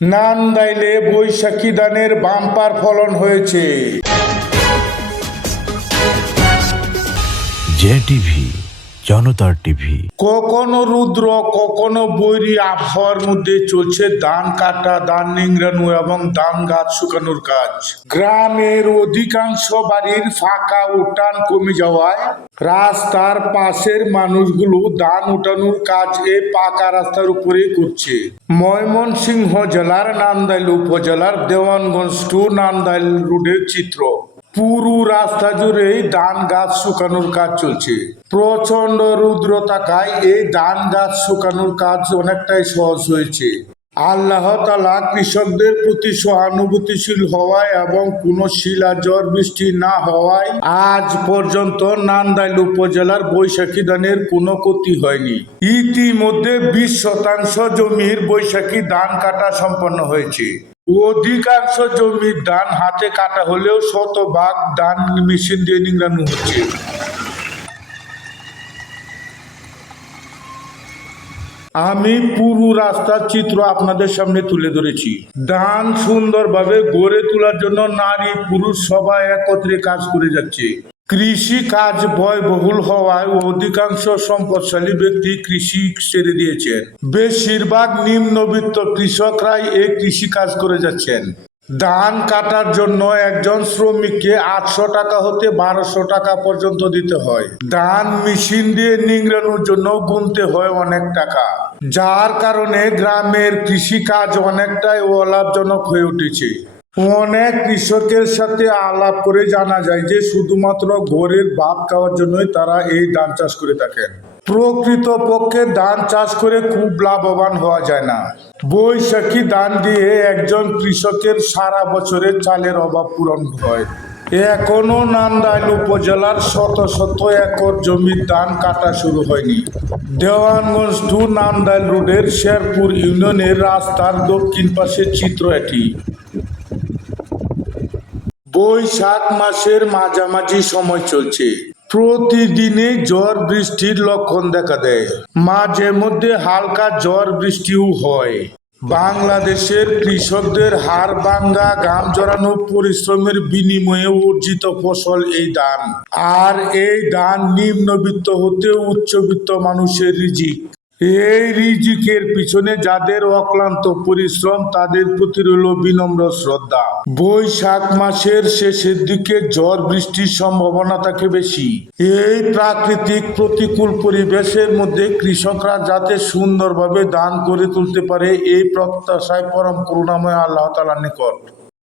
নান্দাইলে বৈশাখী ধানের বাম্পার ফলন হয়েছে। জে টিভি জনতার টিভি। কখনো রুদ্র, কখনো বৈরী আবহাওয়ার মধ্যে চলছে ধান কাটা, ধান নিংড়ানো এবং ধান গাছ শুকানোর কাজ। গ্রামের অধিকাংশ বাড়ির ফাঁকা উঠান কমে যাওয়ায় রাস্তার পাশের মানুষগুলো ধান উঠানোর কাজ এই পাকা রাস্তার উপরে করছে। ময়মনসিংহ জেলার নান্দাইল উপজেলার দেওয়ানগঞ্জ টু নান্দাইল রোডের চিত্র। পুরো রাস্তা জুড়েই ধান গাছ শুকানোর কাজ চলছে। প্রচণ্ড রুদ্র থাকায় এই ধান গাছ শুকানোর কাজ অনেকটাই সহজ হয়েছে। আল্লাহ তালা কৃষকদের প্রতি সহানুভূতিশীল হওয়ায় এবং কোনো শিলা জ্বর বৃষ্টি না হওয়ায় আজ পর্যন্ত নান্দাইল উপজেলার বৈশাখী ধানের কোনো ক্ষতি হয়নি। ইতিমধ্যে বিশ শতাংশ জমির বৈশাখী ধান কাটা সম্পন্ন হয়েছে। অধিকাংশ জমির ধান হাতে কাটা হলেও শতভাগ ধান মেশিন দিয়ে নিংড়ানো হচ্ছে। আমি পুরো রাস্তার চিত্র আপনাদের সামনে তুলে ধরেছি। ধান সুন্দরভাবে গড়ে তোলার জন্য নারী পুরুষ সবাই একত্রে কাজ করে যাচ্ছে। কৃষি কাজ ব্যয়বহুল হওয়ায় অধিকাংশ সম্পদশালী ব্যক্তি কৃষি ছেড়ে দিয়েছেন। বেশিরভাগ নিম্নবিত্ত কৃষকরাই এই কৃষি কাজ করে যাচ্ছেন। ধান কাটার জন্য একজন শ্রমিককে আটশো টাকা হতে বারোশো টাকা পর্যন্ত দিতে হয়। ধান মেশিন দিয়ে নিংড়ানোর জন্য গুনতে হয় অনেক টাকা। যার কারণে গ্রামের কৃষি কাজ অনেকটাই অলাভজনক হয়ে উঠেছে। অনেক কৃষকের সাথে আলাপ করে জানা যায় যে শুধুমাত্র ঘরের ভাত খাওয়ার জন্যই তারা এই ধান চাষ করে থাকেন। প্রকৃত পক্ষে ধান চাষ করে খুব লাভবান হওয়া যায় না। বৈশাখী ধান দিয়ে একজন কৃষকের সারা বছরের চালের অভাব পূরণ হয়। এখনও নান্দাইল উপজেলার শত শত একর জমির ধান কাটা শুরু হয়নি। দেওয়ানগঞ্জ টু নান্দাইল রোডের শেরপুর ইউনিয়নের রাস্তার দক্ষিণ পাশের চিত্র এটি। বৈশাখ মাসের মাঝামাঝি সময় চলছে। প্রতিদিনে ঝড় বৃষ্টির লক্ষণ দেখা দেয়। মাঝে মধ্যে হালকা ঝড় বৃষ্টিও হয়। বাংলাদেশের কৃষকদের হাড় ভাঙ্গা গাম জড়ানো পরিশ্রমের বিনিময়ে অর্জিত ফসল এই ধান। আর এই ধান নিম্নবিত্ত হতে উচ্চবিত্ত মানুষের রিজিক। এই রিজিকের পিছনে যাদের অক্লান্ত পরিশ্রম, তাদের প্রতি রইল বিনম্র শ্রদ্ধা। বৈশাখ মাসের শেষের দিকে ঝড় বৃষ্টির সম্ভাবনা থাকে বেশি। এই প্রাকৃতিক প্রতিকূল পরিবেশের মধ্যে কৃষকরা যাতে সুন্দরভাবে দান করে তুলতে পারে, এই প্রত্যাশায় পরম করুণাময় আল্লাহ তালার নিকট।